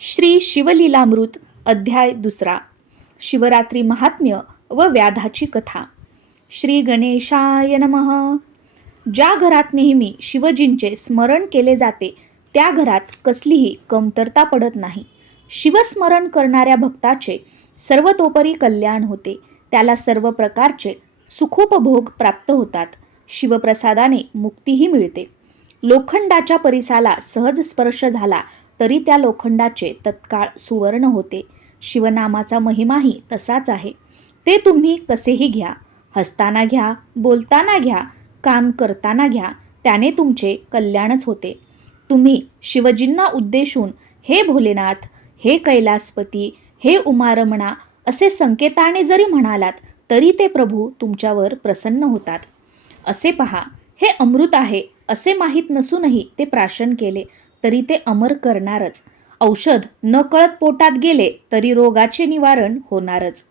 श्री शिवलीलामृत अध्याय 2. शिवरात्री महात्म्य व व्याधाची कथा. श्री गणेशाय नमः. ज्या घरात नेहमी शिवजींचे स्मरण केले जाते त्या घरात कसलीही कमतरता पडत नाही. शिवस्मरण करणाऱ्या भक्ताचे सर्वतोपरी कल्याण होते. त्याला सर्व प्रकारचे सुखोपभोग प्राप्त होतात. शिवप्रसादाने मुक्तीही मिळते. लोखंडाच्या परिसाला सहज स्पर्श झाला तरी त्या लोखंडाचे तत्काळ सुवर्ण होते. शिवनामाचा महिमाही तसाच आहे. ते तुम्ही कसेही घ्या, हसताना घ्या, बोलताना घ्या, काम करताना घ्या, त्याने तुमचे कल्याणच होते. तुम्ही शिवजींना उद्देशून हे भोलेनाथ, हे कैलासपती, हे उमारमणा असे संकेताने जरी म्हणालात तरी ते प्रभू तुमच्यावर प्रसन्न होतात. असे पहा, हे अमृत आहे असे माहीत नसूनही ते प्राशन केले तरी ते अमर करणारच. औषध न कळत पोटात गेले तरी रोगाचे निवारण होणारच.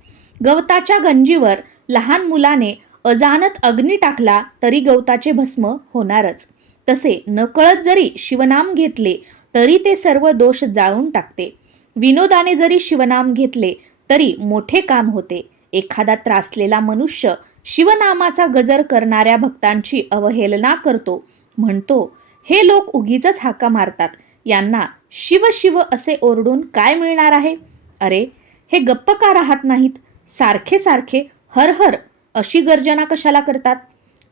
गवताच्या गंजीवर लहान मुलाने अजानत अग्नी टाकला तरी गवताचे भस्म होणारच. तसे न कळत जरी शिवनाम घेतले तरी ते सर्व दोष जाळून टाकते. विनोदाने जरी शिवनाम घेतले तरी मोठे काम होते. एखादा त्रासलेला मनुष्य शिवनामाचा गजर करणाऱ्या भक्तांची अवहेलना करतो. म्हणतो, हे लोक उगीचच हाका मारतात, यांना शिव शिव असे ओरडून काय मिळणार आहे? अरे, हे गप्प का राहत नाहीत? सारखे सारखे हर हर अशी गर्जना कशाला करतात?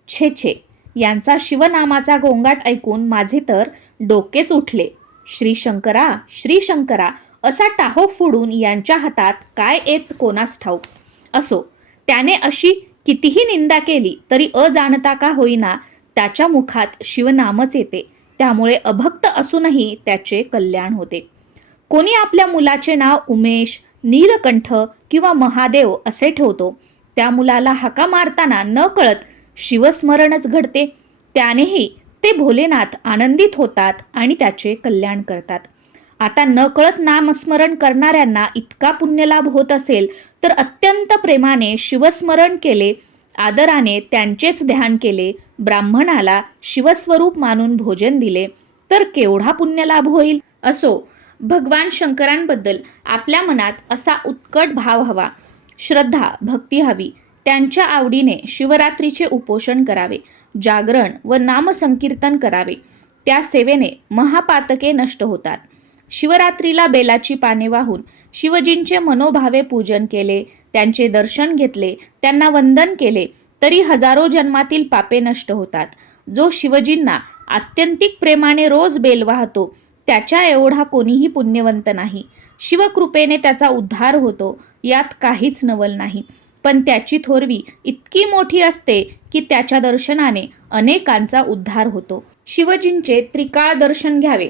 छे छे, यांचा शिवनामाचा गोंगाट ऐकून माझे तर डोकेच उठले. श्री शंकरा, श्री शंकरा असा टाहो फोडून यांच्या हातात काय येत कोणास ठाऊक. असो, त्याने अशी कितीही निंदा केली तरी अजाणता का होईना त्याच्या मुखात शिवनामच येते. त्यामुळे अभक्त असूनही त्याचे कल्याण होते. कोणी आपल्या मुलाचे नाव उमेश, नीलकंठ किंवा महादेव असे ठेवतो. त्या मुलाला हाका मारताना न कळत शिवस्मरणच घडते. त्यानेही ते भोलेनाथ आनंदित होतात आणि त्याचे कल्याण करतात. आता न कळत नामस्मरण करणाऱ्यांना इतका पुण्यलाभ होत असेल तर अत्यंत प्रेमाने शिवस्मरण केले, आदराने त्यांचेच ध्यान केले, ब्राह्मणाला शिवस्वरूप मानून भोजन दिले तर केवढा पुण्यलाभ होईल. असो, भगवान शंकरांबद्दल आपल्या मनात असा उत्कट भाव हवा, श्रद्धा भक्ती हवी. त्यांच्या आवडीने शिवरात्रीचे उपोषण करावे, जागरण व नामसंकीर्तन करावे. त्या सेवेने महापातके नष्ट होतात. शिवरात्रीला बेलाची पाने वाहून शिवजींचे मनोभावे पूजन केले, त्यांचे दर्शन घेतले, त्यांना वंदन केले तरी हजारो जन्मातील पापे नष्ट होतात. जो शिवजींना आत्यंतिक प्रेमाने रोज बेल वाहतो त्याच्या एवढा कोणीही पुण्यवंत नाही. शिवकृपेने त्याचा उद्धार होतो, यात काहीच नवल नाही. पण त्याची थोरवी इतकी मोठी असते की त्याच्या दर्शनाने अनेकांचा उद्धार होतो. शिवजींचे त्रिकाळ दर्शन घ्यावे.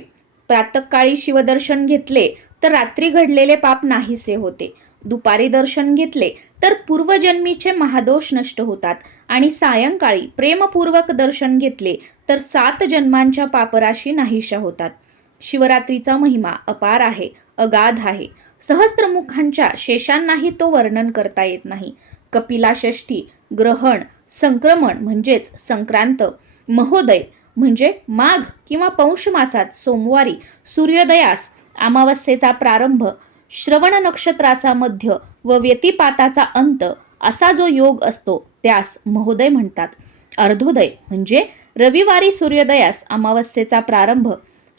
प्रातःकाळी शिवदर्शन घेतले तर रात्री घडलेले पाप नाहीसे होते. दुपारी दर्शन घेतले तर पूर्वजन्मीचे महादोष नष्ट होतात आणि सायंकाळी प्रेमपूर्वक दर्शन घेतले तर 7 जन्मांच्या पापराशी नाहीशा होतात. शिवरात्रीचा महिमा अपार आहे, अगाध आहे. सहस्त्रमुखांच्या शेषांनाही तो वर्णन करता येत नाही. कपिला षष्ठी, ग्रहण, संक्रमण म्हणजेच संक्रांत, महोदय म्हणजे माघ किंवा पौष मासात सोमवारी सूर्योदयास, अमावस्येचा प्रारंभ, श्रवण नक्षत्राचा मध्य व व्यतिपाताचा अंत असा जो योग असतो त्यास महोदय म्हणतात. अर्धोदय म्हणजे रविवारी सूर्योदयास अमावस्येचा प्रारंभ,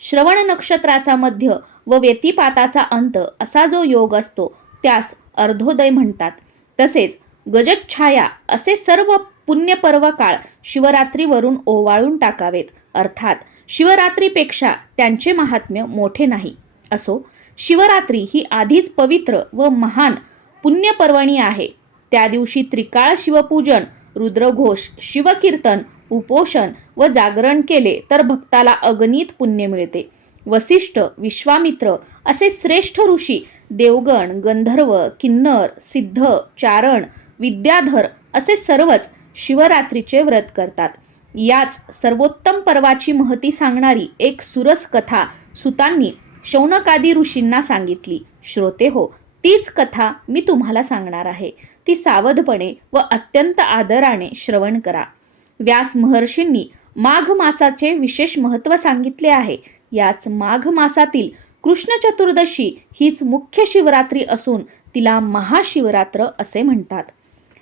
श्रवण नक्षत्राचा मध्य व व्यतिपाताचा अंत असा जो योग असतो त्यास अर्धोदय म्हणतात. तसेच गजच्छाया असे सर्व पुण्यपर्व काळ शिवरात्रीवरून ओवाळून टाकावेत. अर्थात शिवरात्रीपेक्षा त्यांचे महात्म्य मोठे नाही. असो, शिवरात्री ही आधीच पवित्र व महान पुण्यपर्वणी आहे. त्या दिवशी त्रिकाळ शिवपूजन, रुद्रघोष, शिवकीर्तन, उपोषण व जागरण केले तर भक्ताला अगणित पुण्य मिळते. वसिष्ठ, विश्वामित्र असे श्रेष्ठ ऋषी, देवगण, गंधर्व, किन्नर, सिद्ध, चारण, विद्याधर असे सर्वच शिवरात्रीचे व्रत करतात. याच सर्वोत्तम पर्वाची महती सांगणारी एक सुरस कथा सुतांनी शौनकादी ऋषींना सांगितली. श्रोते हो, तीच कथा मी तुम्हाला सांगणार आहे. ती सावधपणे व अत्यंत आदराने श्रवण करा. व्यास महर्षींनी माघ मासाचे विशेष महत्त्व सांगितले आहे. याच माघ मासातील कृष्ण चतुर्दशी हीच मुख्य शिवरात्री असून तिला महाशिवरात्र असे म्हणतात.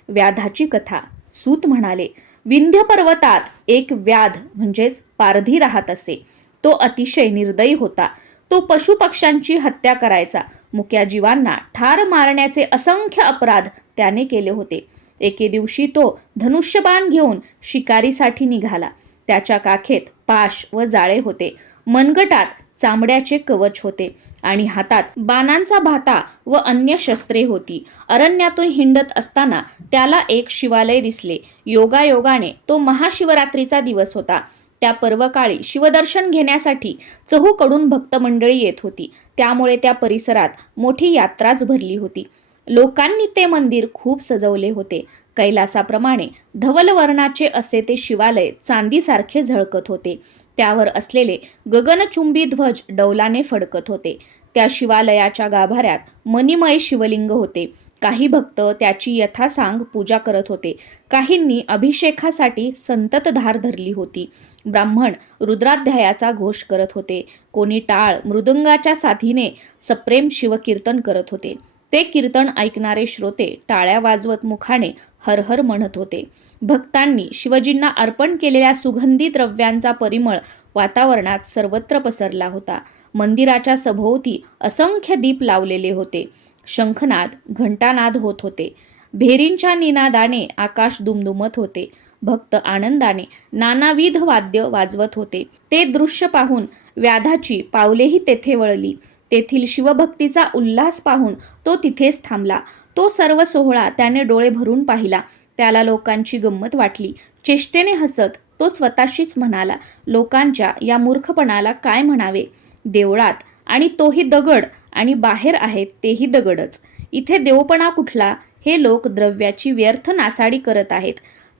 व्याधाची कथा. सूत म्हणाले, विंध्य पर्वतात एक व्याध म्हणजेच पारधी राहत असे. तो अतिशय निर्दयी होता. तो पशुपक्ष्यांची हत्या करायचा. मुक्या जीवांना ठार मारण्याचे असंख्य अपराध त्याने केले होते. एके दिवशी तो धनुष्यबाण घेऊन शिकारीसाठी निघाला. त्याच्या काखेत पाश व जाळे होते. मनगटात चामड्याचे कवच होते आणि हातात बाणांचा भाता व अन्य शस्त्रे होती. अरण्यातून हिंडत असताना त्याला एक शिवालय दिसले. योगायोगाने तो महाशिवरात्रीचा दिवस होता. त्या पर्वकाळी शिवदर्शन घेण्यासाठी चहूकडून भक्तमंडळी येत होती. त्यामुळे त्या परिसरात मोठी यात्राच भरली होती. लोकांनी ते मंदिर खूप सजवले होते. कैलासाप्रमाणे धवल वर्णाचे असे ते शिवालय चांदीसारखे झळकत होते. त्यावर असलेले गगनचुंबी ध्वज डौलाने फडकत होते. त्या शिवालयाच्या गाभाऱ्यात मणिमय शिवलिंग होते. काही भक्त त्याची यथासांग पूजा करत होते. काहींनी अभिषेकासाठी संततधार धरली होती. ब्राह्मण रुद्राध्यायाचा घोष करत होते. कोणी टाळ मृदुंगाच्या साथीने सप्रेम शिवकीर्तन करत होते. ते कीर्तन ऐकणारे श्रोते टाळ्या वाजवत मुखाने हर हर म्हणत होते. भक्तांनी शिवजींना अर्पण केलेल्या सुगंधी द्रव्यांचा परिमळ वातावरणात सर्वत्र पसरला होता. मंदिराच्या सभोवती असंख्य दीप लावलेले होते. शंखनाद घंटानाद होत होते. भेरींच्या निनादाने आकाश दुमदुमत होते. भक्त आनंदाने नानाविध वाद्य वाजवत होते. ते दृश्य पाहून व्याधाची पावलेही तेथे वळली. तेथील शिवभक्तीचा उल्हास पाहून तो तिथेच थांबला. तो सर्व सोहळा त्याने डोळे भरून पाहिला. त्याला लोकांची गंमत वाटली. चेष्टेने हसत तो स्वतःशीच म्हणाला, लोकांच्या या मूर्खपणाला काय म्हणावे. देवळात आणि तोही दगड आणि बाहेर आहेत तेही दगडच. इथे देवपणा कुठला. हे लोक द्रव्याची व्यर्थ नासाडी करत आहेत.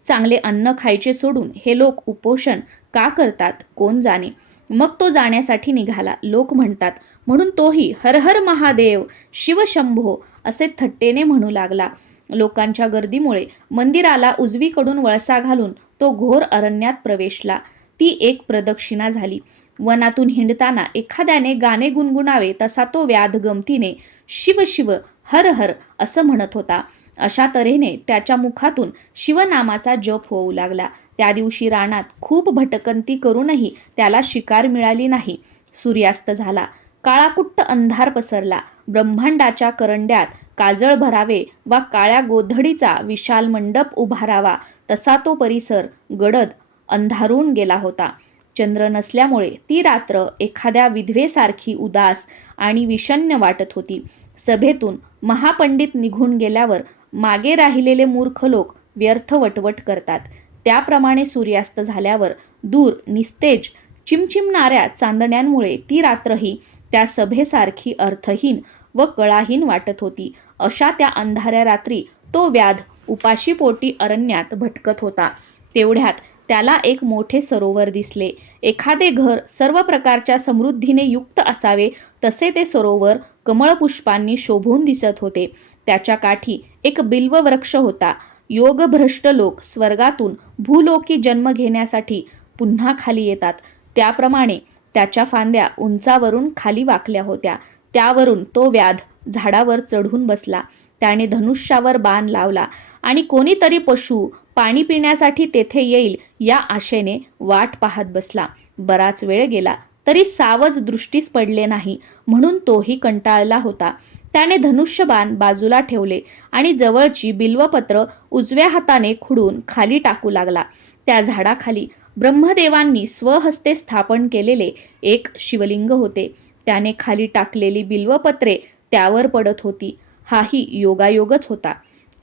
चांगले अन्न खायचे सोडून हे लोक उपोषण का करतात कोण जाणे. मग तो जाण्यासाठी निघाला. लोक म्हणतात म्हणून तोही हर हर महादेव शिवशंभो असे थट्टेने म्हणू लागला. लोकांच्या गर्दीमुळे मंदिराला उजवीकडून वळसा घालून तो घोर अरण्यात प्रवेशला. ती एक प्रदक्षिणा झाली. वनातून हिंडताना एखाद्याने गाणे गुणगुणावे तसा तो व्याध गमतीने शिव शिव हर हर असं म्हणत होता. अशा तऱ्हेने त्याच्या मुखातून शिवनामाचा जप होऊ लागला. त्या दिवशी रानात खूप भटकंती करूनही त्याला शिकार मिळाली नाही. सूर्यास्त झाला. काळाकुट्ट अंधार पसरला. ब्रह्मांडाच्या करंड्यात काजळ भरावे वा काळ्या गोधडीचा विशाल मंडप उभारावा तसा तो परिसर गडद अंधारून गेला होता. चंद्र नसल्यामुळे ती रात्र एखाद्या विधवेसारखी उदास आणि विषण्ण वाटत होती. सभेतून महापंडित निघून गेल्यावर मागे राहिलेले मूर्ख लोक व्यर्थ वटवट करतात. त्याप्रमाणे सूर्यास्त झाल्यावर दूर निस्तेज चिमचिमणाऱ्या चांदण्यांमुळे ती रात्रही त्या सभेसारखी अर्थहीन व कळाहीन वाटत होती. अशा त्या अंधाऱ्या रात्री तो व्याध उपाशीपोटी अरण्यात भटकत होता. तेवढ्यात त्याला एक मोठे सरोवर दिसले. एखादे घर सर्व प्रकारच्या समृद्धीने युक्त असावे तसे ते सरोवर कमळपुष्पांनी शोभून दिसत होते. त्याच्या काठी एक बिल्व वृक्ष होता. योगभ्रष्ट लोक स्वर्गातून भूलोकी जन्म घेण्यासाठी पुन्हा खाली येतात. त्याप्रमाणे त्याच्या फांद्या उंचावरून खाली वाकल्या होत्या. त्यावरून तो व्याध झाडावर चढून बसला. त्याने धनुष्यावर बाण लावला आणि कोणीतरी पशु पाणी पिण्यासाठी तेथे येईल या आशेने वाट पाहत बसला. बराच वेळ गेला तरी सावज दृष्टीस पडले नाही, म्हणून तोही कंटाळला होता. त्याने धनुष्यबाण बाजूला ठेवले आणि जवळची बिल्वपत्र उजव्या हाताने खुडून खाली टाकू लागला. त्या झाडाखाली ब्रह्मदेवांनी स्वहस्ते स्थापन केलेले एक शिवलिंग होते. त्याने खाली टाकलेली बिल्वपत्रे त्यावर पडत होती. हाही योगायोगच होता.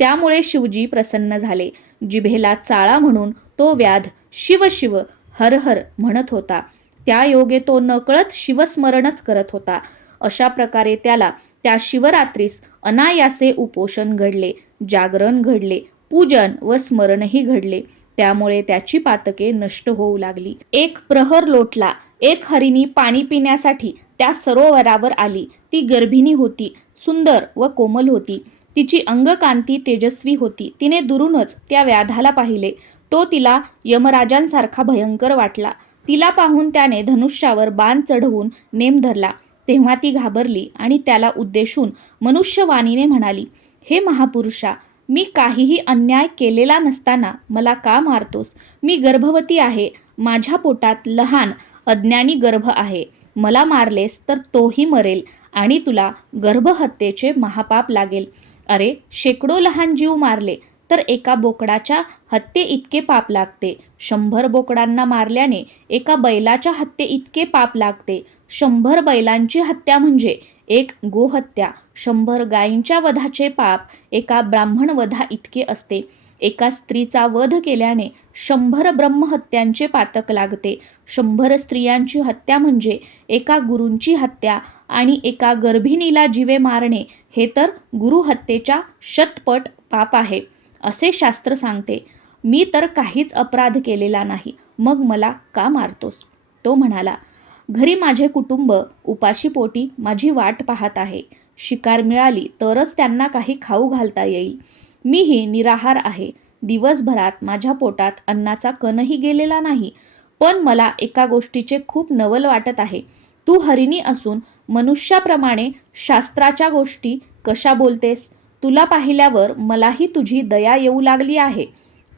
त्यामुळे शिवजी प्रसन्न झाले. जिभेला चाळा म्हणून तो व्याध शिव शिव हर हर म्हणत होता. त्या योगे तो नकळत शिवस्मरणच करत होता. अशा प्रकारे त्याला त्या शिवरात्रीस अनायासे उपोषण घडले, जागरण घडले, पूजन व स्मरणही घडले. त्यामुळे त्याची पातके नष्ट होऊ लागली. एक प्रहर लोटला. एक हरिणी पाणी पिण्यासाठी त्या सरोवरावर आली. ती गर्भिणी होती. सुंदर व कोमल होती. तिची अंगकांती तेजस्वी होती. तिने दुरूनच त्या व्याधाला पाहिले. तो तिला यमराजांसारखा भयंकर वाटला. तिला पाहून त्याने धनुष्यावर बाण चढवून नेम धरला. तेव्हा ती घाबरली आणि त्याला उद्देशून मनुष्यवाणीने म्हणाली, हे महापुरुषा, मी काहीही अन्याय केलेला नसताना मला का मारतोस? मी गर्भवती आहे. माझ्या पोटात लहान अज्ञानी गर्भ आहे. मला मारलेस तर तोही मरेल आणि तुला गर्भहत्येचे महापाप लागेल. अरे, शेकडो लहान जीव मारले तर एका बोकडाच्या हत्ये इतके पाप लागते. 100 बोकडांना मारल्याने एका बैलाच्या हत्ये इतके पाप लागते. 100 बैलांची हत्या म्हणजे एक गोहत्या. 100 गायींच्या वधाचे पाप एका ब्राह्मण वधा इतके असते. एका स्त्रीचा वध केल्याने 100 ब्रह्महत्यांचे पातक लागते. 100 स्त्रियांची हत्या म्हणजे एका गुरूंची हत्या आणि एका गर्भिणीला जीवे मारणे हे तर गुरुहत्येच्या शतपट पाप आहे, असे शास्त्र सांगते. मी तर काहीच अपराध केलेला नाही, मग मला का मारतोस? तो म्हणाला, घरी माझे कुटुंब उपाशीपोटी माझी वाट पाहत आहे. शिकार मिळाली तरच त्यांना काही खाऊ घालता येईल. मीही निराहार आहे. दिवसभरात माझ्या पोटात अन्नाचा कणही गेलेला नाही. पण मला एका गोष्टीचे खूप नवल वाटत आहे. तू हरिणी असून मनुष्याप्रमाणे शास्त्राच्या गोष्टी कशा बोलतेस? तुला पाहिल्यावर मलाही तुझी दया येऊ लागली आहे.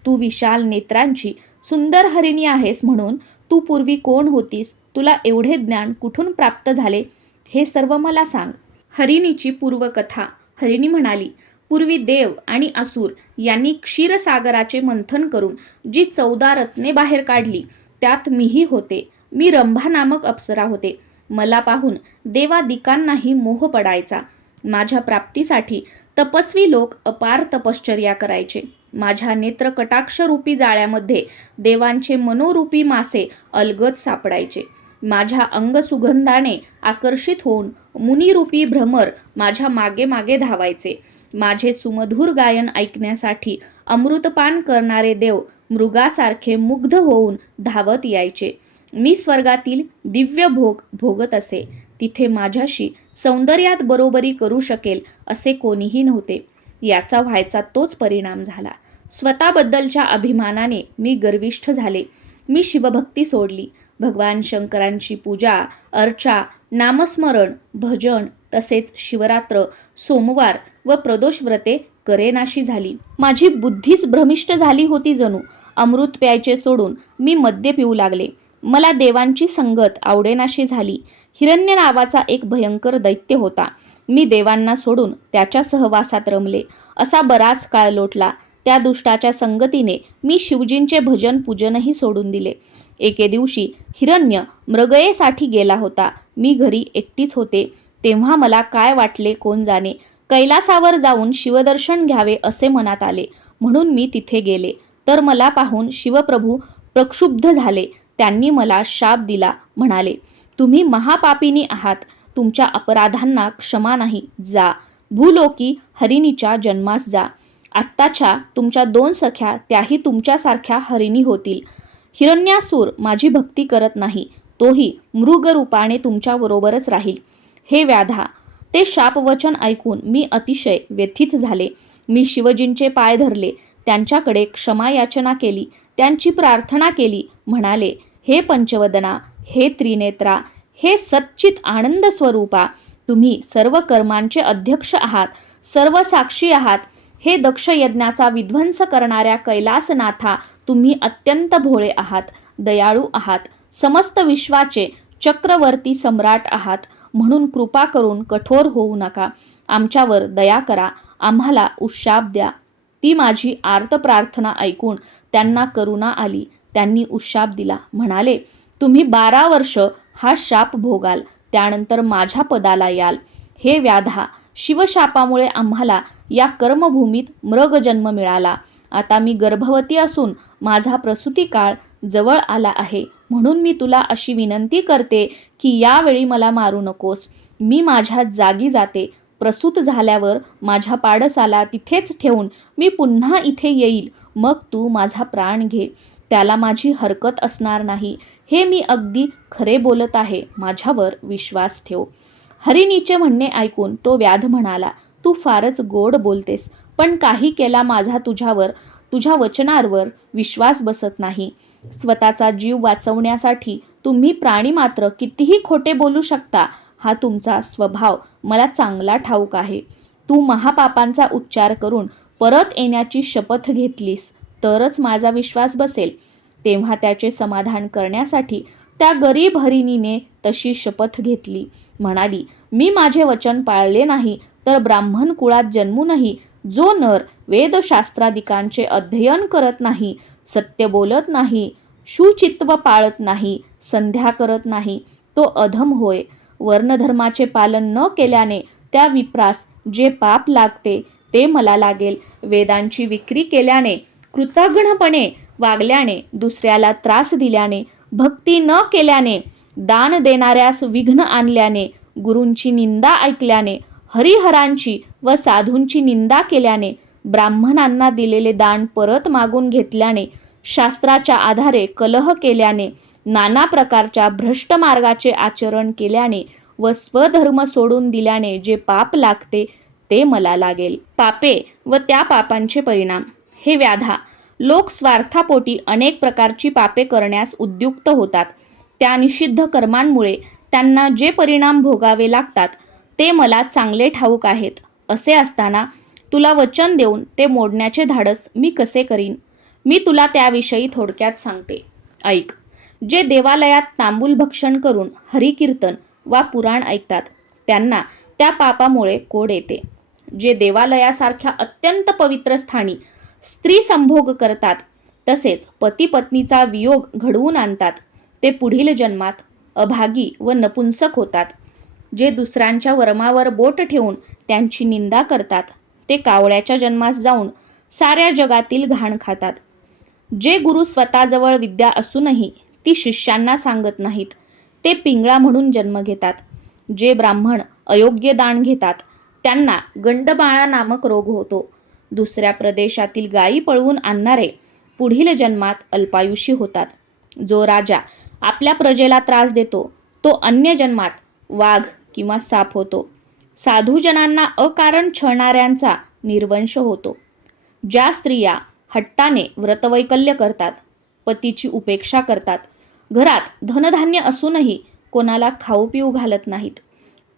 तू विशाल नेत्रांची सुंदर हरिणी आहेस म्हणून तू पूर्वी कोण होतीस? तुला एवढे ज्ञान कुठून प्राप्त झाले? हे सर्व मला सांग. हरिणीची पूर्वकथा. हरिणी म्हणाली, पूर्वी देव आणि असुर यांनी क्षीरसागराचे मंथन करून जी 14 रत्ने बाहेर काढली त्यात मीही होते. मी रंभा नामक अप्सरा होते. मला पाहून देवादिकांनाही मोह पडायचा. माझ्या प्राप्तीसाठी तपस्वी लोक अपार तपश्चर्या करायचे. माझ्या नेत्रकटाक्षरूपी जाळ्यामध्ये देवांचे मनोरूपी मासे अलगद सापडायचे. माझ्या अंगसुगंधाने आकर्षित होऊन मुनिरूपी भ्रमर माझ्या मागे मागे धावायचे. माझे सुमधुर गायन ऐकण्यासाठी अमृतपान करणारे देव मृगासारखे मुग्ध होऊन धावत यायचे. मी स्वर्गातील दिव्य भोग भोगत असे. तिथे माझ्याशी सौंदर्यात बरोबरी करू शकेल असे कोणीही नव्हते. याचा व्हायचा तोच परिणाम झाला. स्वतःबद्दलच्या अभिमानाने मी गर्विष्ठ झाले. मी शिवभक्ती सोडली. भगवान शंकरांची पूजा, अर्चा, नामस्मरण, भजन तसेच शिवरात्र, सोमवार व प्रदोष व्रते करेनाशी झाली. माझी बुद्धीच भ्रमिष्ट झाली होती जणू. अमृत प्यायचे सोडून मी मद्य पिऊ लागले. मला देवांची संगत आवडेनाशी झाली. हिरण्य नावाचा एक भयंकर दैत्य होता. मी देवांना सोडून त्याच्या सहवासात रमले. असा बराच काळ लोटला. त्या दुष्टाच्या संगतीने मी शिवजींचे भजन पूजनही सोडून दिले. एके दिवशी हिरण्य मृगयेसाठी गेला होता. मी घरी एकटीच होते. तेव्हा मला काय वाटले कोण जाणे. कैलासावर जाऊन शिवदर्शन घ्यावे असे मनात आले. म्हणून मी तिथे गेले तर मला पाहून शिवप्रभू प्रक्षुब्ध झाले. त्यांनी मला शाप दिला. म्हणाले, तुम्ही महापापिनी आहात. तुमच्या अपराधांना क्षमा नाही. जा, भूलोकी हरिणीच्या जन्मास जा. आत्ताच्या तुमच्या 2 सख्या त्याही तुमच्यासारख्या हरिणी होतील. हिरण्यासूर माझी भक्ती करत नाही. तोही मृगरूपाने तुमच्याबरोबरच राहील. हे व्याधा, ते शापवचन ऐकून मी अतिशय व्यथित झाले. मी शिवजींचे पाय धरले. त्यांच्याकडे क्षमा याचना केली. त्यांची प्रार्थना केली. म्हणाले, हे पंचवदना, हे त्रिनेत्रा, हे सच्चित आनंद स्वरूपा, तुम्ही सर्व कर्मांचे अध्यक्ष आहात, सर्व साक्षी आहात. हे दक्ष यज्ञाचा विध्वंस करणाऱ्या कैलासनाथा, तुम्ही अत्यंत भोळे आहात, दयाळू आहात, समस्त विश्वाचे चक्रवर्ती सम्राट आहात. म्हणून कृपा करून कठोर होऊ नका. आमच्यावर दया करा. आम्हाला उशाप द्या. ती माझी आर्त प्रार्थना ऐकून त्यांना करुणा आली. त्यांनी उशाप दिला. म्हणाले, तुम्ही 12 वर्ष हा शाप भोगाल, त्यानंतर माझ्या पदाला याल. हे व्याधा, शिवशापामुळे आम्हाला या कर्मभूमीत मृगजन्म मिळाला. आता मी गर्भवती असून माझा प्रसूती काळ जवळ आला आहे. म्हणून मी तुला अशी विनंती करते की यावेळी मला मारू नकोस. मी माझ्या जागी जाते. प्रसूत झाल्यावर माझ्या पाडसाला तिथेच ठेवून मी पुन्हा इथे येईल. मग तू माझा प्राण घे. त्याला माझी हरकत असणार नाही. हे मी अगदी खरे बोलत आहे. माझ्यावर विश्वास ठेव. हरिणीचे म्हणणे ऐकून तो व्याध म्हणाला, तू फारच गोड बोलतेस, पण काही केला माझा तुझ्या वचनांवर विश्वास बसत नाही. स्वतःचा जीव वाचवण्यासाठी तुम्ही प्राणी मात्र कितीही खोटे बोलू शकता. हा तुमचा स्वभाव मला चांगला ठाऊक आहे. तू महापापांचा उच्चार करून परत येण्याची शपथ घेतलीस तरच माझा विश्वास बसेल. तेव्हा त्याचे समाधान करण्यासाठी त्या गरीब हरिणीने तशी शपथ घेतली. म्हणाली, मी माझे वचन पाळले नाही तर ब्राह्मण कुळात जन्मूनही जो नर वेदशास्त्रादिकांचे अध्ययन करत नाही, सत्य बोलत नाही, शुचित्व पाळत नाही, संध्या करत नाही, तो अधम होय. वर्णधर्माचे पालन न केल्याने त्या विप्रास जे पाप लागते ते मला लागेल. वेदांची विक्री केल्याने, कृतघ्नपणे वागल्याने, दुसऱ्याला त्रास दिल्याने, भक्ती न केल्याने, दान देणाऱ्यास विघ्न आणल्याने, गुरूंची निंदा ऐकल्याने, हरिहरांची व साधूंची निंदा केल्याने, ब्राह्मणांना दिलेले दान परत मागून घेतल्याने, शास्त्राच्या आधारे कलह केल्याने, नाना प्रकारच्या भ्रष्ट मार्गाचे आचरण केल्याने व स्वधर्म सोडून दिल्याने जे पाप लागते ते मला लागेल. पापे व त्या पापांचे परिणाम. हे व्याधा, लोक स्वार्थापोटी अनेक प्रकारची पापे करण्यास उद्युक्त होतात. त्या निषिद्ध कर्मांमुळे त्यांना जे परिणाम भोगावे लागतात ते मला चांगले ठाऊक आहेत. असे असताना तुला वचन देऊन ते मोडण्याचे धाडस मी कसे करीन? मी तुला त्याविषयी थोडक्यात सांगते, ऐक. जे देवालयात तांबूल भक्षण करून हरिकीर्तन वा पुराण ऐकतात त्यांना त्या पापामुळे कोड येते. जे देवालयासारख्या अत्यंत पवित्र स्थानी स्त्री संभोग करतात तसेच पती पत्नीचा वियोग घडवून आणतात ते पुढील जन्मात अभागी व नपुंसक होतात. जे दुसऱ्यांच्या वर्मावर बोट ठेवून त्यांची निंदा करतात ते कावळ्याच्या जन्मास जाऊन साऱ्या जगातील घाण खातात. जे गुरु स्वतःजवळ विद्या असूनही ती शिष्यांना सांगत नाहीत ते पिंगळा म्हणून जन्म घेतात. जे ब्राह्मण अयोग्य दान घेतात त्यांना गंडबाळा नामक रोग होतो. दुसऱ्या प्रदेशातील गायी पळवून आणणारे पुढील जन्मात अल्पायुषी होतात. जो राजा आपल्या प्रजेला त्रास देतो तो अन्य जन्मात वाघ किंवा साप होतो. साधूजनांना अकारण छळणाऱ्यांचा निर्वंश होतो. ज्या स्त्रिया हट्टाने व्रतवैकल्य करतात, पतीची उपेक्षा करतात, घरात धनधान्य असूनही कोणाला खाऊ पिऊ घालत नाहीत,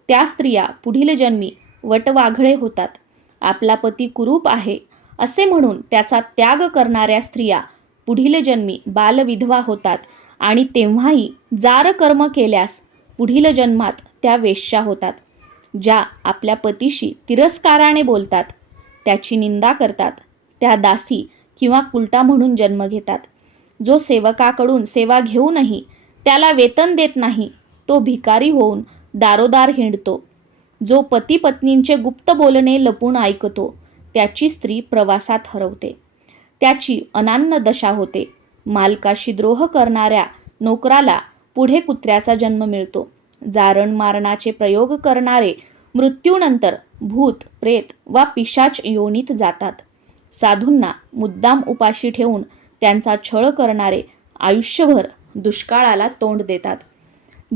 त्या स्त्रिया पुढील जन्मी वटवाघळे होतात. आपला पती कुरूप आहे असे म्हणून त्याचा त्याग करणाऱ्या स्त्रिया पुढील जन्मी बालविधवा होतात आणि तेव्हाही जार कर्म केल्यास पुढील जन्मात त्या वेश्या होतात. ज्या आपल्या पतीशी तिरस्काराने बोलतात, त्याची निंदा करतात, त्या दासी किंवा कुलटा म्हणून जन्म घेतात. जो सेवकाकडून सेवा घेऊनही त्याला वेतन देत नाही तो भिकारी होऊन दारोदार हिंडतो. जो पती पत्नींचे गुप्त बोलणे लपून ऐकतो त्याची स्त्री प्रवासात हरवते. त्याची अनान्न दशा होते. मालकाशी द्रोह करणाऱ्या नोकराला पुढे कुत्र्याचा जन्म मिळतो. जारण मारणाचे प्रयोग करणारे मृत्यूनंतर भूत, प्रेत वा पिशाच योनीत जातात. साधूंना मुद्दाम उपाशी ठेवून त्यांचा छळ करणारे आयुष्यभर दुष्काळाला तोंड देतात.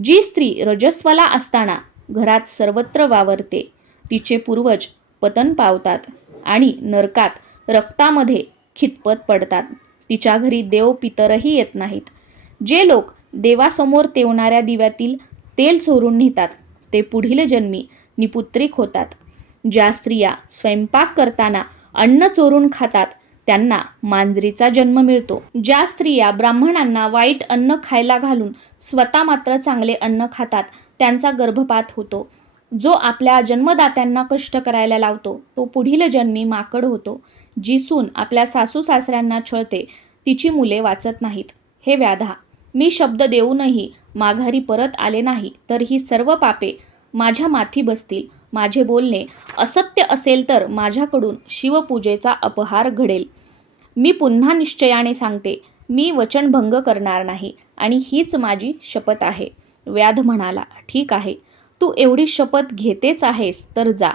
जी स्त्री रजस्वला असताना घरात सर्वत्र वावरते तिचे पूर्वज पतन पावतात आणि नरकात रक्तामध्ये खितपत पडतात. तिच्या घरी देव पितरही येत नाहीत. जे लोक देवासमोर तेवणाऱ्या दिव्यातील तेल चोरून नेतात ते पुढील जन्मी निपुत्रिक होतात. ज्या स्त्रिया स्वयंपाक करताना अन्न चोरून खातात त्यांना मांजरीचा जन्म मिळतो. ज्या स्त्रिया ब्राह्मणांना वाईट अन्न खायला घालून स्वतः मात्र चांगले अन्न खातात त्यांचा गर्भपात होतो. जो आपल्या जन्मदात्यांना कष्ट करायला लावतो तो पुढील जन्मी माकड होतो. जी सून आपल्या सासू सासऱ्यांना छळते तिची मुले वाचत नाहीत. हे व्याधा, मी शब्द देऊनही माघारी परत आले नाही तर ही सर्व पापे माझ्या माथी बसतील. माझे बोलणे असत्य असेल तर माझ्याकडून शिवपूजेचा अपहार घडेल. मी पुन्हा निश्चयाने सांगते, मी वचनभंग करणार नाही आणि हीच माझी शपथ आहे. व्याध म्हणाला, ठीक आहे, तू एवढी शपथ घेतेच आहेस तर जा,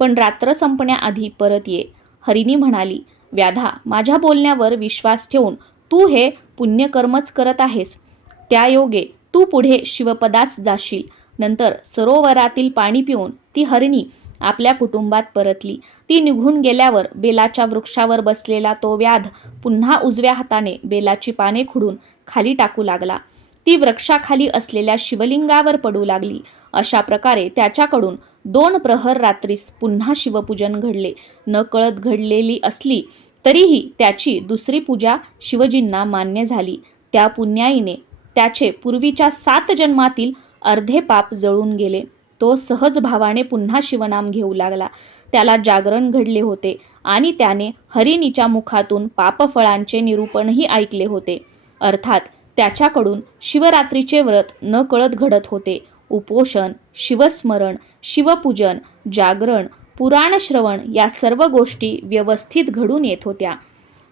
पण रात्र संपण्याआधी परत ये. हरिणी म्हणाली, व्याधा, माझ्या बोलण्यावर विश्वास ठेवून तू हे पुण्यकर्मच करत आहेस. त्या योगे तू पुढे शिवपदास जाशील. नंतर सरोवरातील पाणी पिऊन ती हरिणी आपल्या कुटुंबात परतली. ती निघून गेल्यावर बेलाच्या वृक्षावर बसलेला तो व्याध पुन्हा उजव्या हाताने बेलाची पाने खुडून खाली टाकू लागला. ती वृक्षाखाली असलेल्या शिवलिंगावर पडू लागली. अशा प्रकारे त्याच्याकडून 2 प्रहर रात्रीस पुन्हा शिवपूजन घडले. नकळत घडलेली असली तरीही त्याची दुसरी पूजा शिवजींना मान्य झाली. त्या पुण्याईने त्याचे पूर्वीच्या 7 जन्मातील अर्धे पाप जळून गेले. तो सहज भावाने पुन्हा शिवनाम घेऊ लागला. त्याला जागरण घडले होते आणि त्याने हरिणीच्या मुखातून पापफळांचे निरूपणही ऐकले होते. अर्थात त्याच्याकडून शिवरात्रीचे व्रत नकळत घडत होते. उपोषण, शिवस्मरण, शिवपूजन, जागरण, पुराणश्रवण या सर्व गोष्टी व्यवस्थित घडून येत होत्या.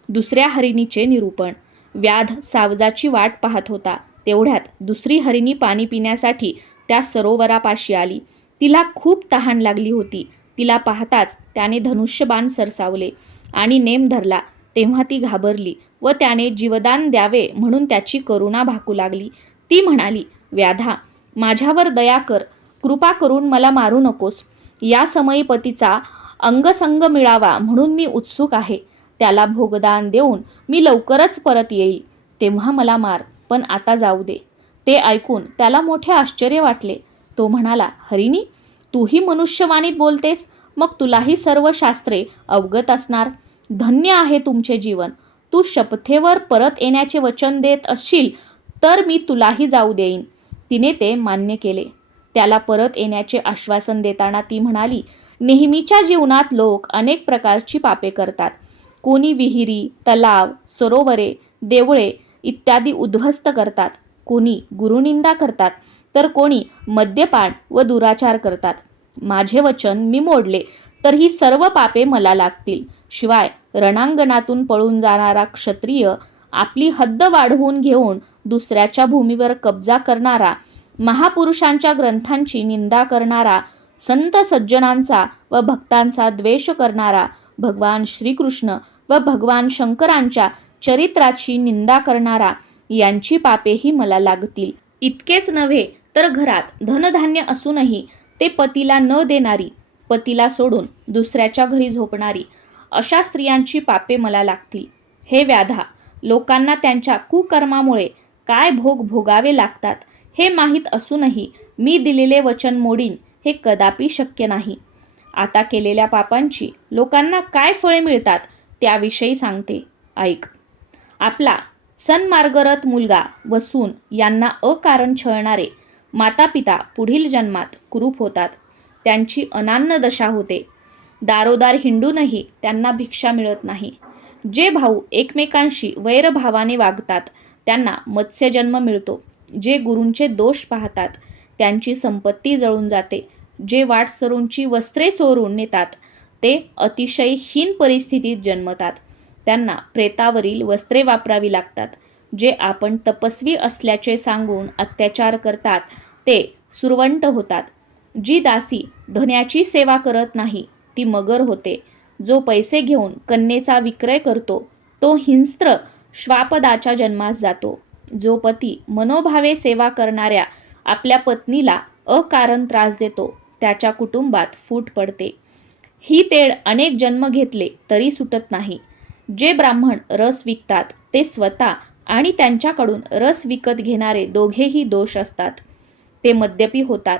दुसऱ्या हरिणीचे निरूपण. व्याध सावजाची वाट पाहत होता. तेवढ्यात दुसरी हरिणी पाणी पिण्यासाठी त्या सरोवरापाशी आली. तिला खूप तहान लागली होती. तिला पाहताच त्याने धनुष्यबाण सरसावले आणि नेम धरला. तेव्हा ती घाबरली व त्याने जीवदान द्यावे म्हणून त्याची करुणा भाकू लागली. ती म्हणाली, व्याधा, माझ्यावर दया कर, कृपा करून मला मारू नकोस. या समयी पतीचा अंगसंग मिळावा म्हणून मी उत्सुक आहे. त्याला भोगदान देऊन मी लवकरच परत येईल. तेव्हा मला मार, पण आता जाऊ दे. ते ऐकून त्याला मोठे आश्चर्य वाटले. तो म्हणाला, हरिणी, तूही मनुष्यवाणीत बोलतेस, मग तुलाही सर्व शास्त्रे अवगत असणार. धन्य आहे तुमचे जीवन. तू शपथेवर परत येण्याचे वचन देत असशील तर मी तुलाही जाऊ देईन. तिने ते मान्य केले. त्याला परत येण्याचे आश्वासन देताना ती म्हणाली, नेहमीच्या जीवनात लोक अनेक प्रकारची पापे करतात. कोणी विहिरी, तलाव, सरोवरे, देवळे इत्यादी उद्ध्वस्त करतात. कोणी गुरुनिंदा करतात, तर कोणी मद्यपान व दुराचार करतात. माझे वचन मी मोडले तर ही सर्व पापे मला लागतील. शिवाय रणांगणातून पळून जाणारा क्षत्रिय, आपली हद्द वाढवून घेऊन दुसऱ्याच्या भूमीवर कब्जा करणारा, महापुरुषांच्या ग्रंथांची निंदा करणारा, संत सज्जनांचा व भक्तांचा द्वेष करणारा, भगवान श्रीकृष्ण व भगवान शंकरांच्या चरित्राची निंदा करणारा, यांची पापेही मला लागतील. इतकेच नव्हे तर घरात धनधान्य असूनही ते पतीला न देणारी, पतीला सोडून दुसऱ्याच्या घरी झोपणारी, अशा स्त्रियांची पापे मला लागतील. हे व्याधा, लोकांना त्यांच्या कुकर्मामुळे काय भोग भोगावे लागतात हे माहीत असूनही मी दिलेले वचन मोडीन हे कदापि शक्य नाही. आता केलेल्या पापांची लोकांना काय फळे मिळतात त्याविषयी सांगते, ऐक. आपला सन्मार्गरत मुलगा व सून यांना अकारण छळणारे मातापिता पुढील जन्मात कुरूप होतात. त्यांची अनान्न दशा होते. दारोदार हिंडूनही त्यांना भिक्षा मिळत नाही. जे भाऊ एकमेकांशी वैरभावाने वागतात त्यांना मत्स्यजन्म मिळतो. जे गुरूंचे दोष पाहतात त्यांची संपत्ती जळून जाते. जे वाटसरूंची वस्त्रे चोरून नेतात ते अतिशय हीन परिस्थितीत जन्मतात. त्यांना प्रेतावरील वस्त्रे वापरावी लागतात. जे आपण तपस्वी असल्याचे सांगून अत्याचार करतात ते सुरवंट होतात. जी दासी धन्याची सेवा करत नाही ती मगर होते. जो पैसे घेऊन कन्येचा विक्रय करतो तो हिंस्त्र श्वापदाच्या जन्मास जातो. जो पती मनोभावे सेवा करणाऱ्या आपल्या पत्नीला अकारण त्रास देतो त्याच्या कुटुंबात फूट पडते. ही तेढ अनेक जन्म घेतले तरी सुटत नाही. जे ब्राह्मण रस विकतात ते स्वतः आणि त्यांच्याकडून रस विकत घेणारे दोघेही दोष असतात. ते मद्यपी होतात.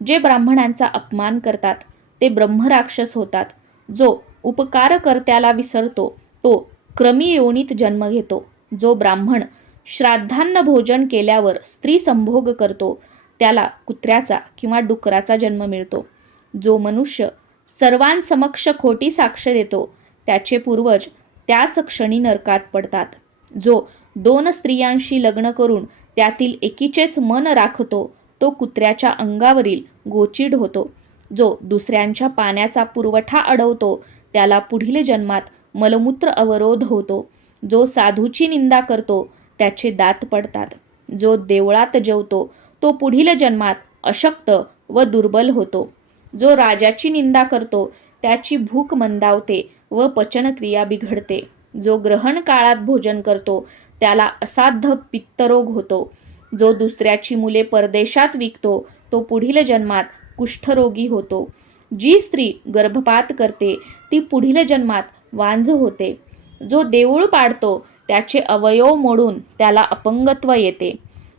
जे ब्राह्मणांचा अपमान करतात ते ब्रह्मराक्षस होतात. जो उपकारकर्त्याला विसरतो तो क्रमी योनीत जन्म घेतो. जो ब्राह्मण श्राद्धान्न भोजन केल्यावर स्त्री संभोग करतो त्याला कुत्र्याचा किंवा डुकराचा जन्म मिळतो. जो मनुष्य सर्वांसमक्ष खोटी साक्ष देतो त्याचे पूर्वज त्याच क्षणी नरकात पडतात. जो 2 स्त्रियांशी लग्न करून त्यातील एकीचेच मन राखतो तो कुत्र्याच्या अंगावरील गोचिड होतो. जो दुसऱ्यांच्या पाण्याचा पुरवठा अडवतो त्याला पुढील जन्मात मलमूत्र अवरोध होतो. जो साधूची निंदा करतो त्याचे दात पडतात. जो देवळात जेवतो तो पुढील जन्मात अशक्त व दुर्बल होतो. जो राजाची निंदा करतो त्याची भूक मंदावते व पचनक्रिया बिघडते. जो ग्रहण काळात भोजन करतो त्याला असाध्य पित्तरोग होतो. जो दुसऱ्याची मुले परदेशात विकतो तो पुढील जन्मात कुष्ठरोगी होतो. जी स्त्री गर्भपात करते ती पुढील जन्मात वांझ होते. जो देऊळ पाडतो त्याचे अवयव मोडून त्याला अपंगत्व येते.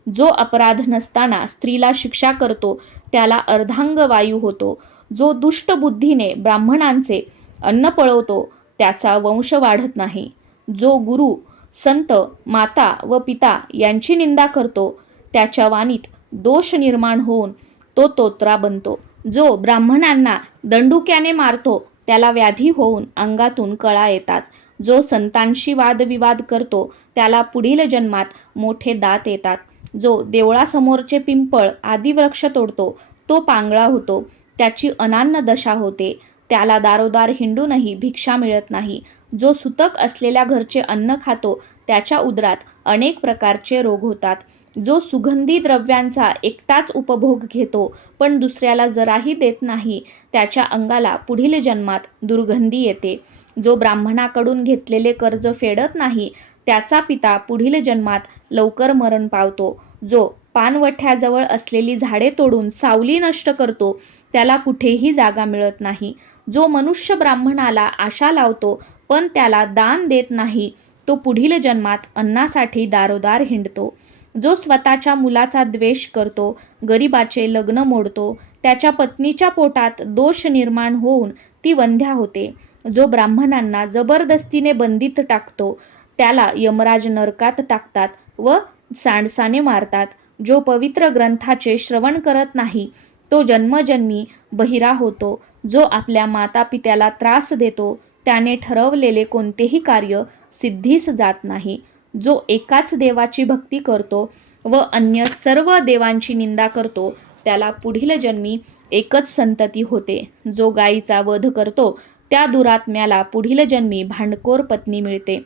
जो अपराध नसताना स्त्रीला शिक्षा करतो त्याला अर्धांग वायू होतो. जो दुष्ट बुद्धीने ब्राह्मणांचे अन्न पळवतो त्याचा वंश वाढत नाही. जो गुरु, संत, माता व पिता यांची निंदा करतो त्याच्या वाणीत दोष निर्माण होऊन तो तोत्रा बनतो. जो ब्राह्मणांना दंडुक्याने मारतो त्याला व्याधी होऊन अंगातून कळा येतात. जो संतांशी वादविवाद करतो त्याला पुढील जन्मात मोठे दात येतात. जो देवळासमोरचे पिंपळ आदी वृक्ष तोडतो तो पांगळा होतो, त्याची अनान्न दशा होते. त्याला दारोदार हिंडूनही भिक्षा मिळत नाही. जो सुतक असलेल्या घरचे अन्न खातो त्याच्या उदरात अनेक प्रकारचे रोग होतात. जो सुगंधी द्रव्यांचा एकटाच उपभोग घेतो पण दुसऱ्याला जराही देत नाही त्याच्या अंगाला पुढील जन्मात दुर्गंधी येते. जो ब्राह्मणाकडून घेतलेले कर्ज फेडत नाही त्याचा पिता पुढील जन्मात लवकर मरण पावतो. जो पानवठ्याजवळ असलेली झाडे तोडून सावली नष्ट करतो त्याला कुठेही जागा मिळत नाही. जो मनुष्य ब्राह्मणाला आशा लावतो पण त्याला दान देत नाही तो पुढील जन्मात अन्नासाठी दारोदार हिंडतो. जो स्वतःच्या मुलाचा द्वेष करतो, गरिबाचे लग्न मोडतो, त्याच्या पत्नीच्या पोटात दोष निर्माण होऊन ती वंध्या होते. जो ब्राह्मणांना जबरदस्तीने बंदीत टाकतो त्याला यमराज नरकात टाकतात व सांडसाने मारतात. जो पवित्र ग्रंथाचे श्रवण करत नाही तो जन्मजन्मी बहिरा होतो. जो आपल्या मातापित्याला त्रास देतो त्याने ठरवलेले कोणतेही कार्य सिद्धीस जात नाही. जो एकाच देवाची भक्ती करतो व अन्य सर्व देवांची निंदा करतो त्याला पुढील जन्मी एकच संतती होते. जो गायीचा वध करतो त्या दुरात्म्याला पुढील जन्मी भांडखोर पत्नी मिळते.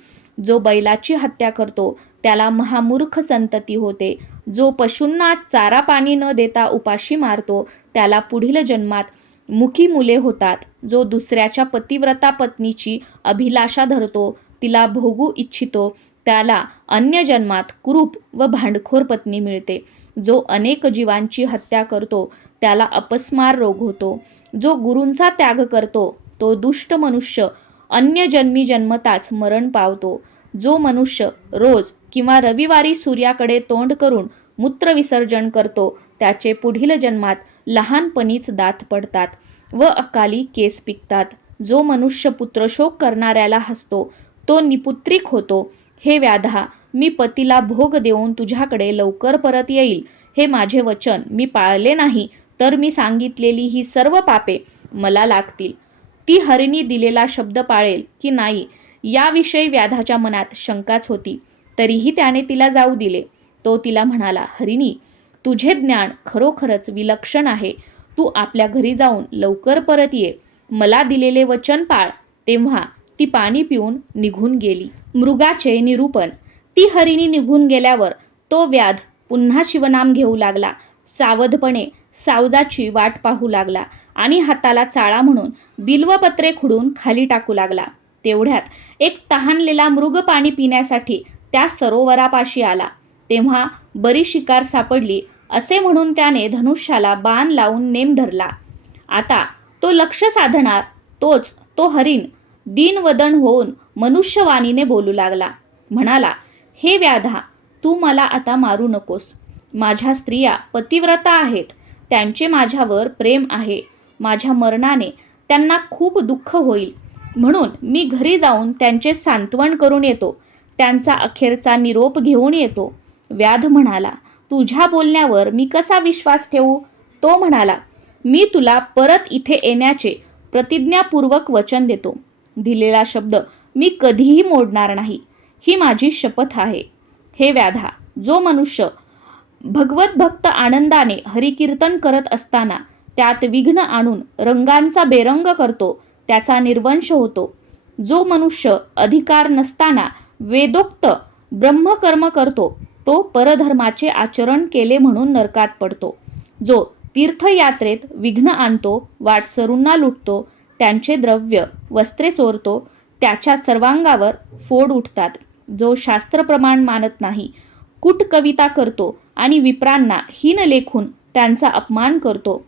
जो बैलाची हत्या करतो त्याला महामूर्ख संतती होते. जो पशूंना चारा पाणी न देता उपाशी मारतो त्याला पुढील जन्मात मुखी मुले होतात. जो दुसऱ्याच्या पतिव्रता पत्नीची अभिलाषा धरतो, तिला भोगू इच्छितो त्याला अन्य जन्मात कुरूप व भांडखोर पत्नी मिळते. जो अनेक जीवांची हत्या करतो त्याला अपस्मार रोग होतो. जो गुरूंचा त्याग करतो तो दुष्ट मनुष्य अन्य जन्मी जन्मताच मरण पावतो. जो मनुष्य रोज किंवा रविवारी सूर्याकडे तोंड करून मूत्रविसर्जन करतो त्याचे पुढील जन्मात लहानपणीच दात पडतात व अकाली केस पिकतात. जो मनुष्य पुत्रशोक करणाऱ्याला हसतो तो निपुत्रिक होतो. हे व्याधा, मी पतीला भोग देऊन तुझ्याकडे लवकर परत येईल. हे माझे वचन मी पाळले नाही तर मी सांगितलेली ही सर्व पापे मला लागतील. ती हरिणी दिलेला शब्द पाळेल की नाही याविषयी व्याधाच्या मनात शंकाच होती. तरीही त्याने तिला जाऊ दिले. तो तिला म्हणाला, हरिणी, तुझे ज्ञान खरोखरच विलक्षण आहे. तू आपल्या घरी जाऊन लवकर परत ये. मला दिलेले वचन पाळ. तेव्हा ती पाणी पिऊन निघून गेली. मृगाचे निरूपण. ती हरिणी निघून गेल्यावर तो व्याध पुन्हा शिवनाम घेऊ लागला. सावधपणे सावजाची वाट पाहू लागला आणि हाताला चाळा म्हणून बिल्वपत्रे खुडून खाली टाकू लागला. तेवढ्यात एक तहानलेला मृग पाणी पिण्यासाठी त्या सरोवरापाशी आला. तेव्हा बरी शिकार सापडली असे म्हणून त्याने धनुष्याला बाण लावून नेम धरला. आता तो लक्ष साधणार तोच तो हरिण दीनवदन होऊन मनुष्यवाणीने बोलू लागला. म्हणाला, हे व्याधा, तू मला आता मारू नकोस. माझ्या स्त्रिया पतिव्रता आहेत. त्यांचे माझ्यावर प्रेम आहे. माझ्या मरणाने त्यांना खूप दुःख होईल म्हणून मी घरी जाऊन त्यांचे सांत्वन करून येतो. त्यांचा अखेरचा निरोप घेऊन येतो. व्याध म्हणाला, तुझ्या बोलण्यावर मी कसा विश्वास ठेवू? तो म्हणाला, मी तुला परत इथे येण्याचे प्रतिज्ञापूर्वक वचन देतो. दिलेला शब्द मी कधीही मोडणार नाही. ही माझी शपथ आहे. हे व्याधा, जो मनुष्य भगवत भक्त आनंदाने हरिकीर्तन करत असताना त्यात विघ्न आणून रंगांचा बेरंग करतो त्याचा निर्वंश होतो. जो मनुष्य अधिकार नसताना वेदोक्त ब्रह्मकर्म करतो तो परधर्माचे आचरण केले म्हणून नरकात पडतो. जो तीर्थयात्रेत विघ्न आणतो, वाटसरूंना लुटतो, त्यांचे द्रव्य वस्त्रे चोरतो, त्याच्या सर्वांगावर फोड उठतात. जो शास्त्रप्रमाण मानत नाही, कुट कविता करतो आणि विप्रांना हीन लेखून त्यांचा अपमान करतो,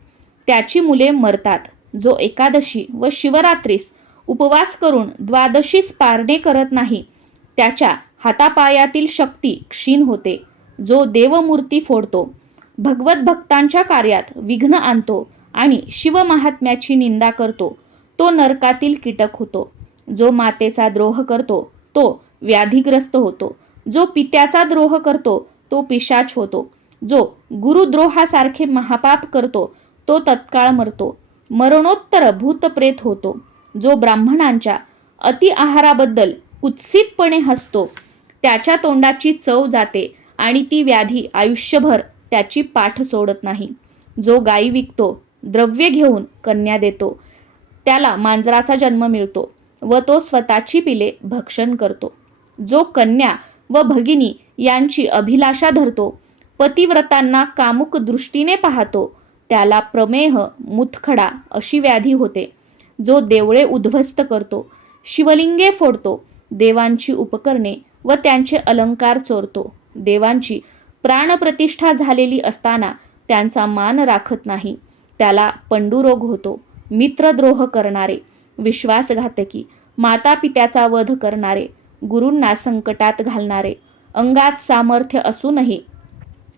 त्याची मुले मरतात. जो एकादशी व शिवरात्रीस उपवास करून द्वादशीस पारणे करत नाही, त्याच्या हातापायातील शक्ती क्षीण होते. जो देवमूर्ती फोडतो, भगवत भक्तांच्या कार्यात विघ्न आणतो आणि शिवमहात्म्याची निंदा करतो, तो नरकातील कीटक होतो. जो मातेचा द्रोह करतो तो व्याधिग्रस्त होतो. जो पित्याचा द्रोह करतो तो पिशाच होतो. जो गुरुद्रोहासारखे महापाप करतो तो तत्काळ मरतो, मरणोत्तर भूतप्रेत होतो. जो ब्राह्मणांच्या अति आहाराबद्दल कुत्सितपणे हसतो त्याच्या तोंडाची चव जाते आणि ती व्याधी आयुष्यभर त्याची पाठ सोडत नाही. जो गायी विकतो, द्रव्य घेऊन कन्या देतो, त्याला मांजराचा जन्म मिळतो व तो स्वतःची पिले भक्षण करतो. जो कन्या व भगिनी यांची अभिलाषा धरतो, पतिव्रतांना कामुक दृष्टीने पाहतो, त्याला प्रमेह, मुतखडा अशी व्याधी होते. जो देवळे उद्ध्वस्त करतो, शिवलिंगे फोडतो, देवांची उपकरणे व त्यांचे अलंकार चोरतो, देवांची प्राणप्रतिष्ठा झालेली असताना त्यांचा मान राखत नाही, त्याला पंडुरोग होतो. मित्रद्रोह करणारे, विश्वासघातकी, माता पित्याचा वध करणारे, गुरूंना संकटात घालणारे, अंगात सामर्थ्य असूनही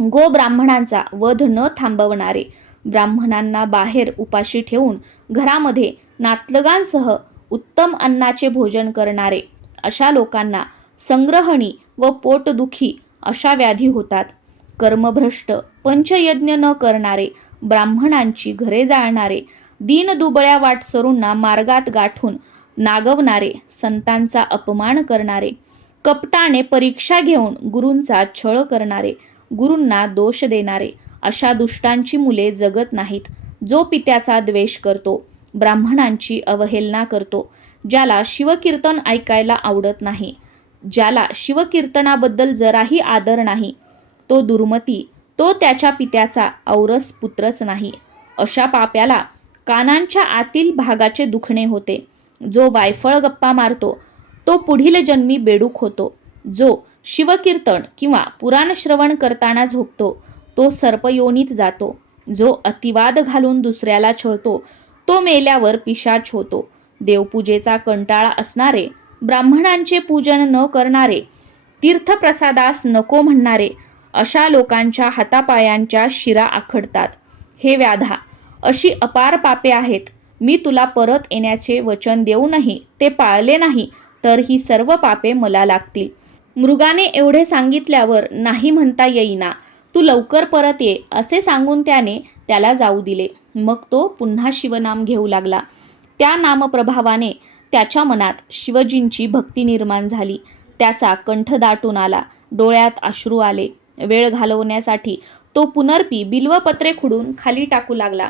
गो ब्राह्मणांचा वध न थांबवणारे, ब्राह्मणांना बाहेर उपाशी ठेवून घरामध्ये नातलगांसह उत्तम अन्नाचे भोजन करणारे, अशा लोकांना संग्रहणी व पोटदुखी अशा व्याधी होतात. कर्मभ्रष्ट, पंचयज्ञ न करणारे, ब्राह्मणांची घरे जाळणारे, दीनदुबळ्या वाटसरूंना मार्गात गाठून नागवणारे, संतांचा अपमान करणारे, कपटाने परीक्षा घेऊन गुरूंचा छळ करणारे, गुरूंना दोष देणारे, अशा दुष्टांची मुले जगत नाहीत. जो पित्याचा द्वेष करतो, ब्राह्मणांची अवहेलना करतो, ज्याला शिवकीर्तन ऐकायला आवडत नाही, ज्याला शिवकीर्तनाबद्दल जराही आदर नाही, तो दुर्मती, तो त्याच्या पित्याचा औरस पुत्रच नाही. अशा पाप्याला कानांच्या आतील भागाचे दुखणे होते. जो वायफळ गप्पा मारतो तो पुढील जन्मी बेडूक होतो. जो शिवकीर्तन किंवा पुराण श्रवण करताना झोपतो तो सर्पयोनीत जातो. जो अतिवाद घालून दुसऱ्याला छळतो तो मेल्यावर पिशाच होतो. देवपूजेचा कंटाळा असणारे, ब्राह्मणांचे पूजन न करणारे, तीर्थप्रसादास नको म्हणणारे, अशा लोकांच्या हातापायांच्या शिरा आखडतात. हे व्याधा, अशी अपार पापे आहेत. मी तुला परत येण्याचे वचन देऊनही ते पाळले नाही तर ही सर्व पापे मला लागतील. मृगाने एवढे सांगितल्यावर नाही म्हणता येईना. तू लवकर परत ये असे सांगून त्याने त्याला जाऊ दिले. मग तो पुन्हा शिवनाम घेऊ लागला. त्या नामप्रभावाने त्याच्या मनात शिवजींची भक्ती निर्माण झाली. त्याचा कंठ दाटून आला, डोळ्यात अश्रू आले. वेळ घालवण्यासाठी तो पुनर्पी बिल्वपत्रे खुडून खाली टाकू लागला.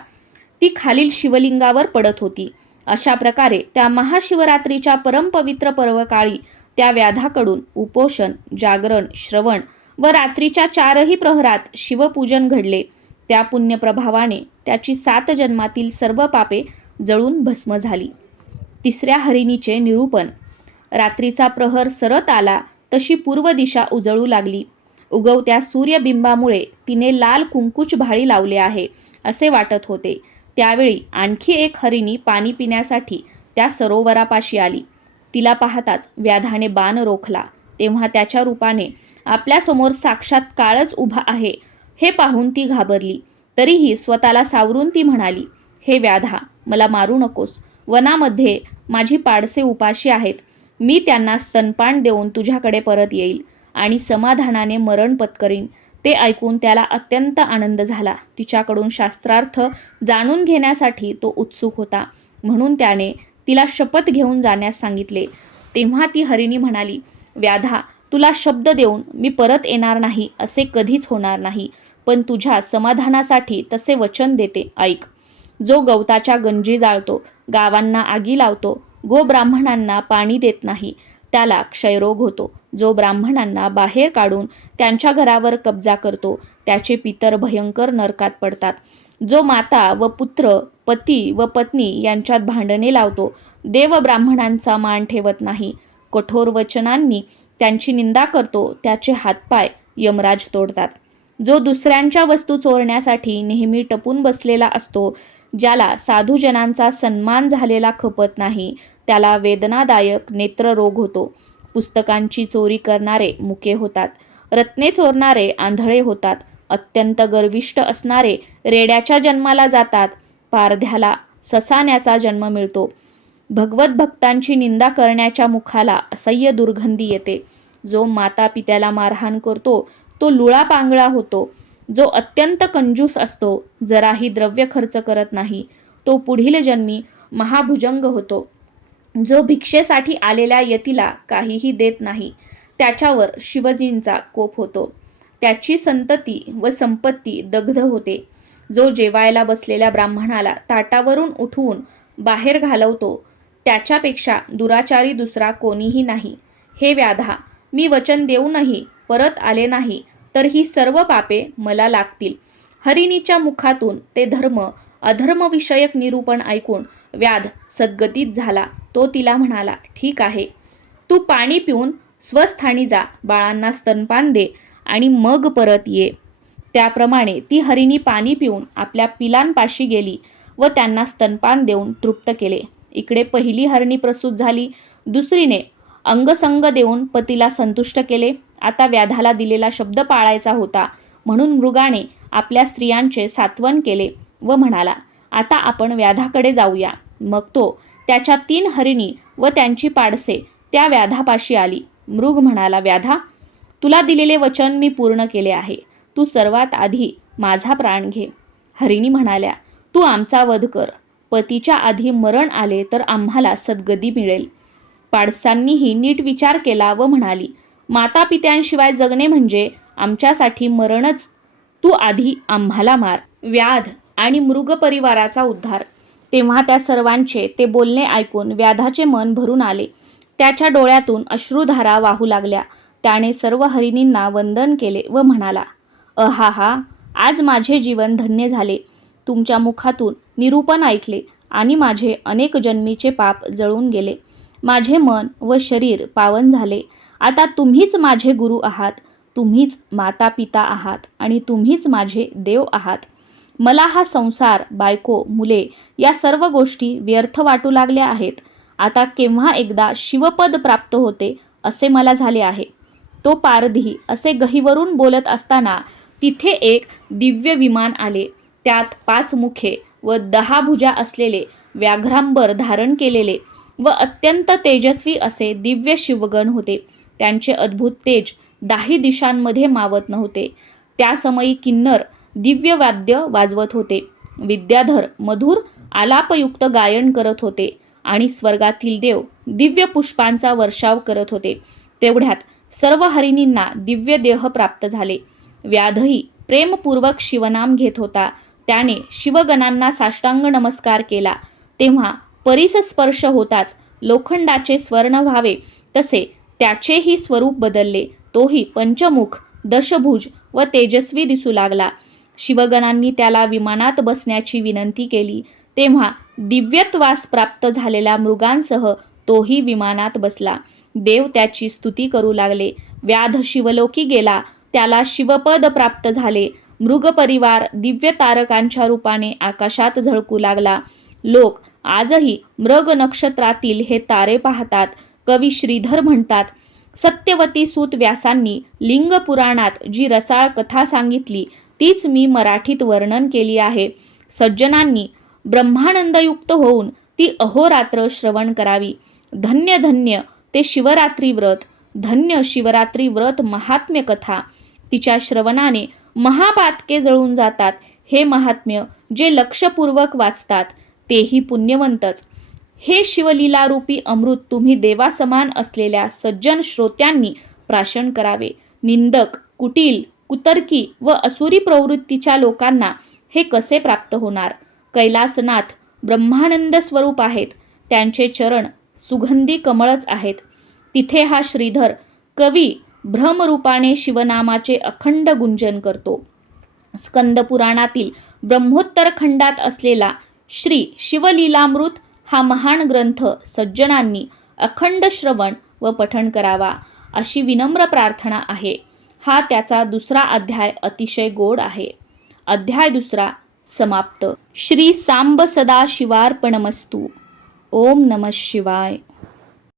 ती खालील शिवलिंगावर पडत होती. अशा प्रकारे त्या महाशिवरात्रीच्या परमपवित्र पर्वकाळी त्या व्याधाकडून उपोषण, जागरण, श्रवण व रात्रीच्या 4ही प्रहरात शिवपूजन घडले. त्या पुण्यप्रभावाने त्याची 7 जन्मातील सर्व पापे जळून भस्म झाली. 3ऱ्या हरिणीचे निरूपण. रात्रीचा प्रहर सरत आला तशी पूर्व दिशा उजळू लागली. उगवत्या सूर्यबिंबामुळे तिने लाल कुंकूच भाळी लावले आहे असे वाटत होते. त्यावेळी आणखी एक हरिणी पाणी पिण्यासाठी त्या सरोवरापाशी आली. तिला पाहताच व्याधाने बाण रोखला. तेव्हा त्याच्या रूपाने आपल्यासमोर साक्षात काळच उभा आहे हे पाहून ती घाबरली. तरीही स्वतःला सावरून ती म्हणाली, हे व्याधा, मला मारू नकोस. वनामध्ये माझी पाडसे उपाशी आहेत. मी त्यांना स्तनपान देऊन तुझ्याकडे परत येईल आणि समाधानाने मरण पत्करीन. ते ऐकून त्याला अत्यंत आनंद झाला. तिच्याकडून शास्त्रार्थ जाणून घेण्यासाठी तो उत्सुक होता, म्हणून त्याने तिला शपथ घेऊन जाण्यास सांगितले. तेव्हा ती हरिणी म्हणाली, व्याधा, तुला शब्द देऊन मी परत येणार नाही असे कधीच होणार नाही, पण तुझ्या समाधानासाठी तसे वचन देते, ऐक. जो गवताच्या गंजी जाळतो, गावांना आगी लावतो, गो ब्राह्मणांना पाणी देत नाही, त्याला क्षयरोग होतो. जो ब्राह्मणांना बाहेर काढून त्यांच्या घरावर कब्जा करतो त्याचे पितर भयंकर नरकात पडतात. जो माता व पुत्र, पती व पत्नी यांच्यात भांडणे लावतो, देव ब्राह्मणांचा मान ठेवत नाही, कठोर वचनांनी त्यांची निंदा करतो, त्याचे हातपाय यमराज तोडतात. जो दुसऱ्यांच्या वस्तू चोरण्यासाठी नेहमी टपून बसलेला असतो, ज्याला साधूजनांचा सन्मान झालेला खपत नाही, त्याला वेदनादायक नेत्ररोग होतो. पुस्तकांची चोरी करणारे मुके होतात. रत्ने चोरणारे आंधळे होतात, अत्यंत गर्विष्ठ असणारे रेड्याच्या जन्माला जातात, पारध्याला ससाण्याचा जन्म मिळतो. भगवत भक्तांची निंदा करण्याच्या मुखाला असह्य दुर्गंधी येते. जो माता पित्याला मारहाण करतो तो लुळा पांगळा होतो. जो अत्यंत कंजूस असतो, जराही द्रव्य खर्च करत नाही, तो पुढील जन्मी महाभुजंग होतो. जो भिक्षेसाठी आलेल्या यतीला काहीही देत नाही, त्याच्यावर शिवजींचा कोप होतो. त्याची संतती व संपत्ती दग्ध होते. जो जेवायला बसलेल्या ब्राह्मणाला ताटावरून उठवून बाहेर घालवतो, त्याच्यापेक्षा दुराचारी दुसरा कोणीही नाही. हे व्याधा, मी वचन देऊनही परत आले नाही तर ही सर्व पापे मला लागतील. हरिणीच्या मुखातून ते धर्म अधर्मविषयक निरूपण ऐकून व्याध सद्गतीत झाला. तो तिला म्हणाला, ठीक आहे, तू पाणी पिऊन स्वस्थानी जा, बाळांना स्तनपान दे आणि मग परत ये. त्याप्रमाणे ती हरिणी पाणी पिऊन आपल्या पिलांपाशी गेली व त्यांना स्तनपान देऊन तृप्त केले. इकडे पहिली हरणी प्रसूत झाली. दुसरीने अंगसंग देऊन पतीला संतुष्ट केले. आता व्याधाला दिलेला शब्द पाळायचा होता, म्हणून मृगाने आपल्या स्त्रियांचे सांत्वन केले व म्हणाला, आता आपण व्याधाकडे जाऊया. मग तो त्याच्या 3 हरिणी व त्यांची पाडसे त्या व्याधापाशी आली. मृग म्हणाला, व्याधा, तुला दिलेले वचन मी पूर्ण केले आहे. तू सर्वात आधी माझा प्राण घे. हरिणी म्हणाल्या, तू आमचा वध कर. पतीच्या आधी मरण आले तर आम्हाला सद्गती मिळेल. पाडसांनीही नीट विचार केला व म्हणाली, माता पित्यांशिवाय जगणे म्हणजे आमच्यासाठी मरणच. तू आधी आम्हाला मार. व्याध आणि मृग परिवाराचा उद्धार. तेव्हा त्या सर्वांचे ते बोलणे ऐकून व्याधाचे मन भरून आले. त्याच्या डोळ्यातून अश्रुधारा वाहू लागल्या. त्याने सर्व हरिणींना वंदन केले व म्हणाला, अहाहा, आज माझे जीवन धन्य झाले. तुमच्या मुखातून निरूपण ऐकले आणि माझे अनेक जन्मीचे पाप जळून गेले. माझे मन व शरीर पावन झाले. आता तुम्हीच माझे गुरु आहात, तुम्हीच माता पिता आहात आणि तुम्हीच माझे देव आहात. मला हा संसार, बायको, मुले या सर्व गोष्टी व्यर्थ वाटू लागल्या आहेत. आता केव्हा एकदा शिवपद प्राप्त होते असे मला झाले आहे. तो पारधी असे गहिवरून बोलत असताना तिथे एक दिव्य विमान आले. त्यात 5 मुखे व 10 भुजा असलेले व्याघ्रांबर धारण केलेले व अत्यंत तेजस्वी असे दिव्य शिवगण होते. त्यांचे अद्भुत तेज 10 दिशांमध्ये मावत नव्हते. त्या समयी किन्नर दिव्य वाद्य वाजवत होते. विद्याधर मधुर आलापयुक्त गायन करत होते आणि स्वर्गातील देव दिव्य पुष्पांचा वर्षाव करत होते. तेवढ्यात सर्व हरिणींना दिव्य देह प्राप्त झाले. व्याधही प्रेमपूर्वक शिवनाम घेत होता. त्याने शिवगणांना साष्टांग नमस्कार केला. तेव्हा परिसस्पर्श होताच लोखंडाचे स्वर्ण व्हावे तसे त्याचेही स्वरूप बदलले. तोही पंचमुख, दशभुज व तेजस्वी दिसू लागला. शिवगणांनी त्याला विमानात बसण्याची विनंती केली. तेव्हा दिव्यत्वास प्राप्त झालेल्या मृगांसह तोही विमानात बसला. देव त्याची स्तुती करू लागले. व्याध शिवलोकी गेला. त्याला शिवपद प्राप्त झाले. मृग परिवार दिव्य तारकांच्या रूपाने आकाशात झळकू लागला. लोक आजही मृग नक्षत्रातील हे तारे पाहतात. कवी श्रीधर म्हणतात, सत्यवती सूत व्यासांनी लिंग पुराणात जी रसाळ कथा सांगितली तीच मी मराठीत वर्णन केली आहे. सज्जनांनी ब्रह्मानंदयुक्त होऊन ती अहोरात्र श्रवण करावी. धन्य धन्य ते शिवरात्री व्रत, धन्य शिवरात्री व्रत महात्म्य कथा. तिच्या श्रवणाने महापातके जळून जातात. हे महात्म्य जे लक्षपूर्वक वाचतात तेही पुण्यवंतच. हे शिवलीलारूपी अमृत तुम्ही देवासमान असलेल्या सज्जन श्रोत्यांनी प्राशन करावे. निंदक, कुटील, कुतर्की व असुरी प्रवृत्तीच्या लोकांना हे कसे प्राप्त होणार? कैलासनाथ ब्रह्मानंद स्वरूप आहेत. त्यांचे चरण सुगंधी कमळच आहेत. तिथे हा श्रीधर कवी भ्रमरूपाने शिवनामाचे अखंड गुंजन करतो. स्कंद पुराणातील ब्रह्मोत्तर खंडात असलेला श्री शिवलीलामृत हा महान ग्रंथ सज्जनांनी अखंड श्रवण व पठण करावा अशी विनम्र प्रार्थना आहे. हा त्याचा 2रा अध्याय अतिशय गोड आहे. अध्याय 2 समाप्त. श्री सांब सदा शिवार्पणमस्तु. ओम नमः शिवाय.